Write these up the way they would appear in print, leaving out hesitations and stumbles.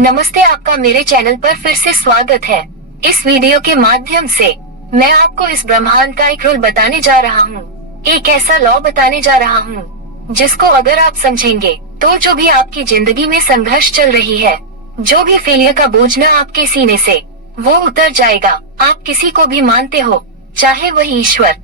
नमस्ते, आपका मेरे चैनल पर फिर से स्वागत है। इस वीडियो के माध्यम से मैं आपको इस ब्रह्मांड का एक रूल बताने जा रहा हूँ। एक ऐसा लॉ बताने जा रहा हूँ जिसको अगर आप समझेंगे तो जो भी आपकी जिंदगी में संघर्ष चल रही है, जो भी फेलियर का बोझ न आपके सीने से, वो उतर जाएगा। आप किसी को भी मानते हो, चाहे वह ईश्वर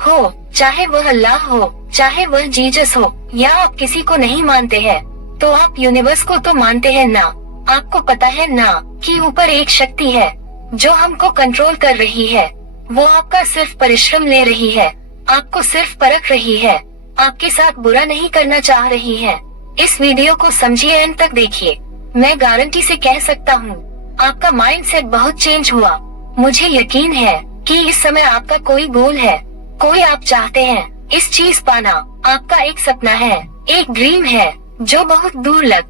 हो, चाहे वह अल्लाह हो, चाहे वह जीसस हो, या आप किसी को नहीं मानते हैं तो आप यूनिवर्स को तो मानते हैं ना। आपको पता है ना कि ऊपर एक शक्ति है जो हमको कंट्रोल कर रही है। वो आपका सिर्फ परिश्रम ले रही है, आपको सिर्फ परख रही है, आपके साथ बुरा नहीं करना चाह रही है। इस वीडियो को समझिए, एंड तक देखिए। मैं गारंटी से कह सकता हूँ आपका माइंडसेट बहुत चेंज हुआ। मुझे यकीन है कि इस समय आपका कोई गोल है, कोई आप चाहते हैं इस चीज पाना। आपका एक सपना है, एक ड्रीम है जो बहुत दूर लग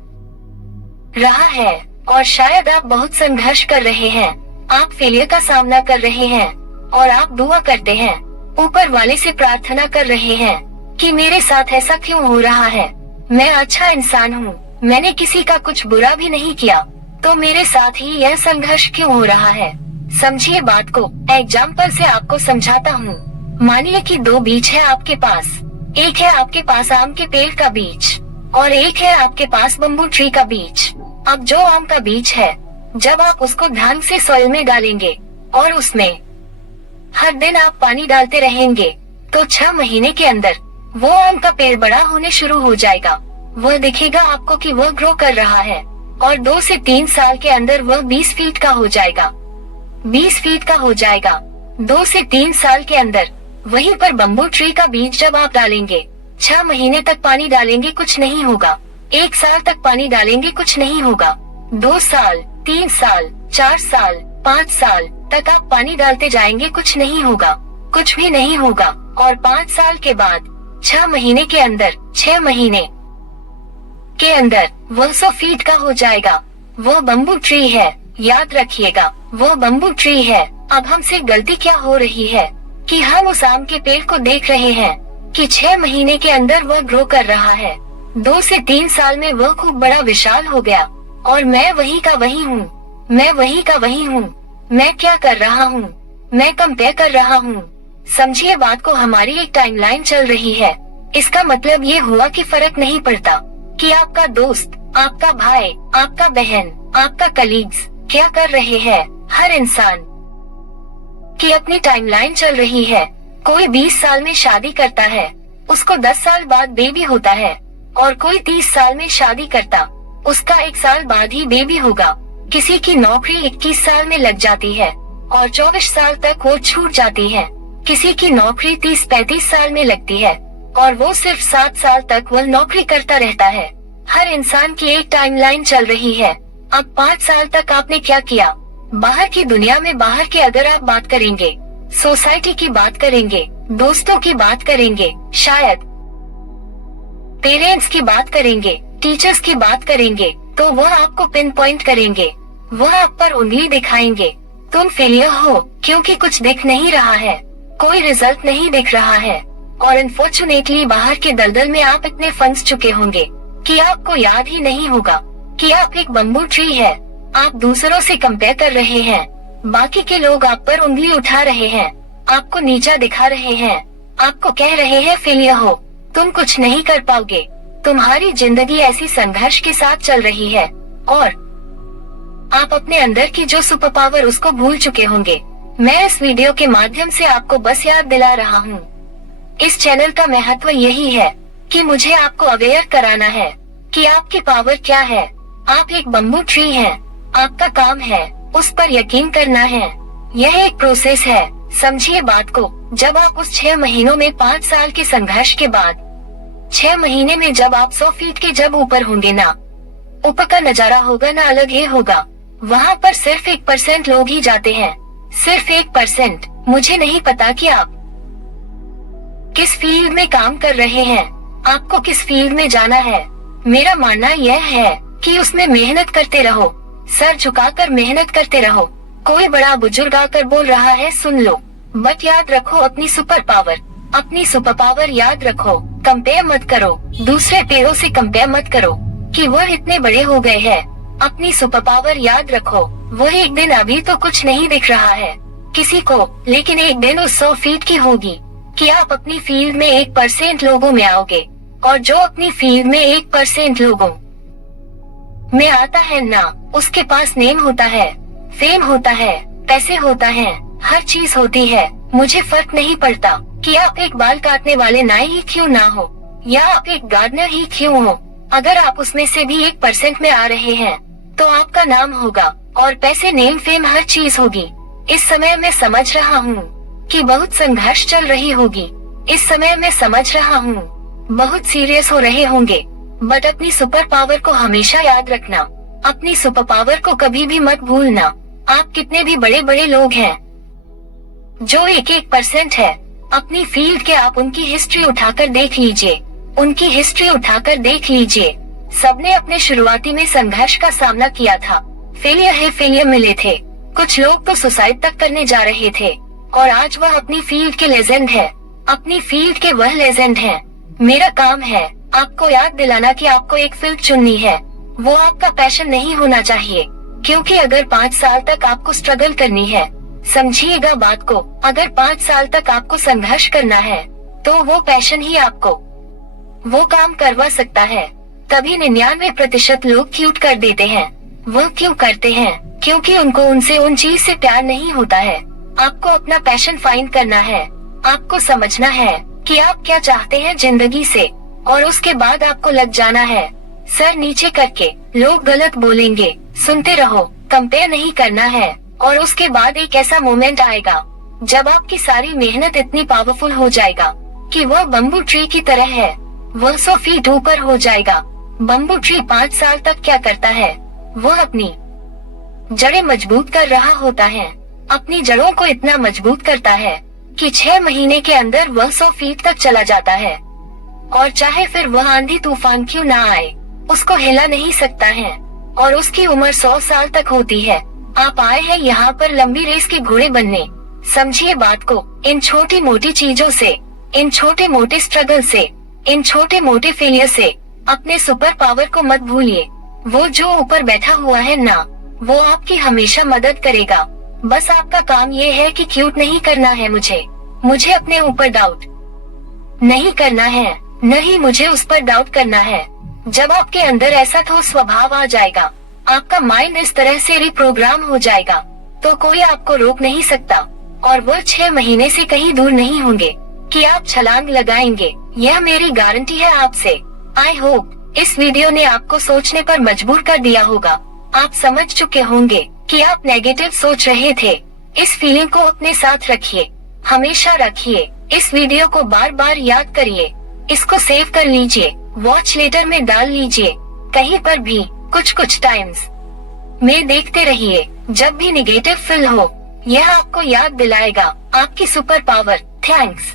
रहा है, और शायद आप बहुत संघर्ष कर रहे हैं। आप फेलियर का सामना कर रहे हैं और आप दुआ करते हैं, ऊपर वाले से प्रार्थना कर रहे हैं कि मेरे साथ ऐसा क्यों हो रहा है। मैं अच्छा इंसान हूँ, मैंने किसी का कुछ बुरा भी नहीं किया, तो मेरे साथ ही यह संघर्ष क्यों हो रहा है। समझिए बात को, एग्जाम्पल से आपको समझाता हूँ। मानिए कि दो बीज है आपके पास। एक है आपके पास आम के पेड़ का बीज और एक है आपके पास बम्बू ट्री का बीज। अब जो आम का बीज है, जब आप उसको ढंग से सॉइल में डालेंगे और उसमें हर दिन आप पानी डालते रहेंगे, तो 6 महीने के अंदर वो आम का पेड़ बड़ा होने शुरू हो जाएगा। वह दिखेगा आपको कि वह ग्रो कर रहा है, और 2 से 3 साल के अंदर वह 20 फीट का हो जाएगा। 20 फीट का हो जाएगा 2 से 3 साल के अंदर। वहीं पर बम्बू ट्री का बीज जब आप डालेंगे, 6 महीने तक पानी डालेंगे, कुछ नहीं होगा। 1 साल तक पानी डालेंगे, कुछ नहीं होगा। 2 साल, 3 साल, 4 साल, 5 साल तक आप पानी डालते जाएंगे, कुछ नहीं होगा, कुछ भी नहीं होगा। और 5 साल के बाद 6 महीने के अंदर, 6 महीने के अंदर वह 100 फीट का हो जाएगा। वह बम्बू ट्री है, याद रखिएगा, वह बम्बू ट्री है। अब हमसे गलती क्या हो रही है कि हम उस आम के पेड़ को देख रहे हैं कि 6 महीने के अंदर वह ग्रो कर रहा है, 2 से 3 साल में वह खूब बड़ा विशाल हो गया, और मैं वही का वही हूँ, मैं वही का वही हूँ। मैं क्या कर रहा हूँ, मैं कंपेयर कर रहा हूँ। समझिए बात को, हमारी एक टाइमलाइन चल रही है। इसका मतलब ये हुआ कि फर्क नहीं पड़ता कि आपका दोस्त, आपका भाई, आपका बहन, आपका कलीग्स क्या कर रहे हैं। हर इंसान की अपनी टाइमलाइन चल रही है। कोई 20 साल में शादी करता है, उसको 10 साल बाद बेबी होता है, और कोई 30 साल में शादी करता, उसका 1 साल बाद ही बेबी होगा। किसी की नौकरी 21 साल में लग जाती है और 24 साल तक वो छूट जाती है। किसी की नौकरी 30-35 साल में लगती है और वो सिर्फ 7 साल तक वो नौकरी करता रहता है। हर इंसान की एक टाइमलाइन चल रही है। अब 5 साल तक आपने क्या किया? बाहर की दुनिया में, बाहर के अगर आप बात करेंगे, सोसाइटी की बात करेंगे, दोस्तों की बात करेंगे, शायद पेरेंट्स की बात करेंगे, टीचर्स की बात करेंगे, तो वह आपको पिन पॉइंट करेंगे, वह आप पर उंगली दिखाएंगे। तुम फेलियर हो क्योंकि कुछ दिख नहीं रहा है, कोई रिजल्ट नहीं दिख रहा है। और अनफॉर्चुनेटली बाहर के दलदल में आप इतने फंस चुके होंगे कि आपको याद ही नहीं होगा कि आप एक बम्बू ट्री है। आप दूसरों से कंपेयर कर रहे हैं, बाकी के लोग आप पर उंगली उठा रहे हैं, आपको नीचा दिखा रहे हैं, आपको कह रहे हैं फेलियर हो, तुम कुछ नहीं कर पाओगे। तुम्हारी जिंदगी ऐसी संघर्ष के साथ चल रही है और आप अपने अंदर की जो सुपर पावर उसको भूल चुके होंगे। मैं इस वीडियो के माध्यम से आपको बस याद दिला रहा हूँ। इस चैनल का महत्व यही है कि मुझे आपको अवेयर कराना है कि आपकी पावर क्या है। आप एक बम्बू ट्री हैं, आपका काम है उस पर यकीन करना है। यह एक प्रोसेस है, समझिए बात को। जब आप उस 6 महीनों में 5 साल के संघर्ष के बाद 6 महीने में जब आप 100 फीट के जब ऊपर होंगे ना, ऊपर का नजारा होगा ना, अलग ही होगा। वहाँ पर सिर्फ 1% लोग ही जाते हैं, सिर्फ 1%। मुझे नहीं पता कि आप किस फील्ड में काम कर रहे हैं, आपको किस फील्ड में जाना है। मेरा मानना यह है कि उसमें मेहनत करते रहो, सर झुकाकर मेहनत करते रहो। कोई बड़ा बुजुर्ग आकर बोल रहा है, सुन लो, बट याद रखो अपनी सुपर पावर, अपनी सुपर पावर याद रखो। कंपेयर मत करो, दूसरे पेड़ों से कंपेयर मत करो, कि वह इतने बड़े हो गए हैं। अपनी सुपर पावर याद रखो, वह एक दिन अभी तो कुछ नहीं दिख रहा है किसी को, लेकिन एक दिन उस 100 फीट की होगी कि आप अपनी फील्ड में 1% लोगों में आओगे, और जो अपनी फील्ड में 1% लोगों में आता है ना, उसके पास नेम होता है, फेम होता है, पैसे होता है, हर चीज होती है। मुझे फर्क नहीं पड़ता कि आप एक बाल काटने वाले नाई ही क्यों ना हो, या आप एक गार्डनर ही क्यों हो। अगर आप उसमें से भी 1% में आ रहे हैं तो आपका नाम होगा, और पैसे, नेम, फेम, हर चीज होगी। इस समय मैं समझ रहा हूँ कि बहुत संघर्ष चल रही होगी। इस समय मैं समझ रहा हूँ बहुत सीरियस हो रहे होंगे, बट अपनी सुपर पावर को हमेशा याद रखना। अपनी सुपर पावर को कभी भी मत भूलना। आप कितने भी बड़े बड़े लोग हैं जो 1% है अपनी फील्ड के, आप उनकी हिस्ट्री उठाकर देख लीजिए, उनकी हिस्ट्री उठाकर देख लीजिए। सबने अपने शुरुआती में संघर्ष का सामना किया था, फेलियर मिले थे, कुछ लोग तो सुसाइड तक करने जा रहे थे, और आज वह अपनी फील्ड के लेजेंड है, अपनी फील्ड के वह लेजेंड हैं। मेरा काम है आपको याद दिलाना कि आपको एक फील्ड चुननी है, वो आपका पैशन नहीं होना चाहिए, क्योंकि अगर 5 साल तक आपको स्ट्रगल करनी है, समझिएगा बात को, अगर 5 साल तक आपको संघर्ष करना है तो वो पैशन ही आपको वो काम करवा सकता है। तभी 99% लोग क्यूट कर देते हैं। वह क्यों करते हैं? क्योंकि उनको उनसे उन चीज से प्यार नहीं होता है। आपको अपना पैशन फाइंड करना है, आपको समझना है कि आप क्या चाहते हैं जिंदगी से, और उसके बाद आपको लग जाना है सर नीचे करके। लोग गलत बोलेंगे, सुनते रहो, कंपेयर नहीं करना है, और उसके बाद एक ऐसा मोमेंट आएगा जब आपकी सारी मेहनत इतनी पावरफुल हो जाएगा कि वह बम्बू ट्री की तरह है, वह 100 फीट ऊपर हो जाएगा। बम्बू ट्री 5 साल तक क्या करता है? वह अपनी जड़ें मजबूत कर रहा होता है, अपनी जड़ों को इतना मजबूत करता है कि 6 महीने के अंदर वह 100 फीट तक चला जाता है, और चाहे फिर वह आंधी तूफान क्यों ना आए, उसको हिला नहीं सकता है, और उसकी उम्र 100 साल तक होती है। आप आए हैं यहाँ पर लंबी रेस के घोड़े बनने। समझिए बात को, इन छोटी मोटी चीजों से, इन छोटे मोटे स्ट्रगल से, इन छोटे मोटे फेलियर से अपने सुपर पावर को मत भूलिए। वो जो ऊपर बैठा हुआ है ना, वो आपकी हमेशा मदद करेगा। बस आपका काम ये है कि क्यूट नहीं करना है मुझे अपने ऊपर डाउट नहीं करना है, नहीं मुझे उस पर डाउट करना है। जब आपके अंदर ऐसा ठोस स्वभाव आ जाएगा, आपका माइंड इस तरह से रिप्रोग्राम हो जाएगा, तो कोई आपको रोक नहीं सकता, और वो 6 महीने से कहीं दूर नहीं होंगे कि आप छलांग लगाएंगे। यह मेरी गारंटी है आपसे। आई होप इस वीडियो ने आपको सोचने पर मजबूर कर दिया होगा। आप समझ चुके होंगे कि आप नेगेटिव सोच रहे थे। इस फीलिंग को अपने साथ रखिए, हमेशा रखिए। इस वीडियो को बार बार याद करिए, इसको सेव कर लीजिए, वॉच लेटर में डाल लीजिए, कहीं पर भी कुछ टाइम्स में देखते रहिए। जब भी निगेटिव फील हो, यह आपको याद दिलाएगा आपकी सुपर पावर। थैंक्स।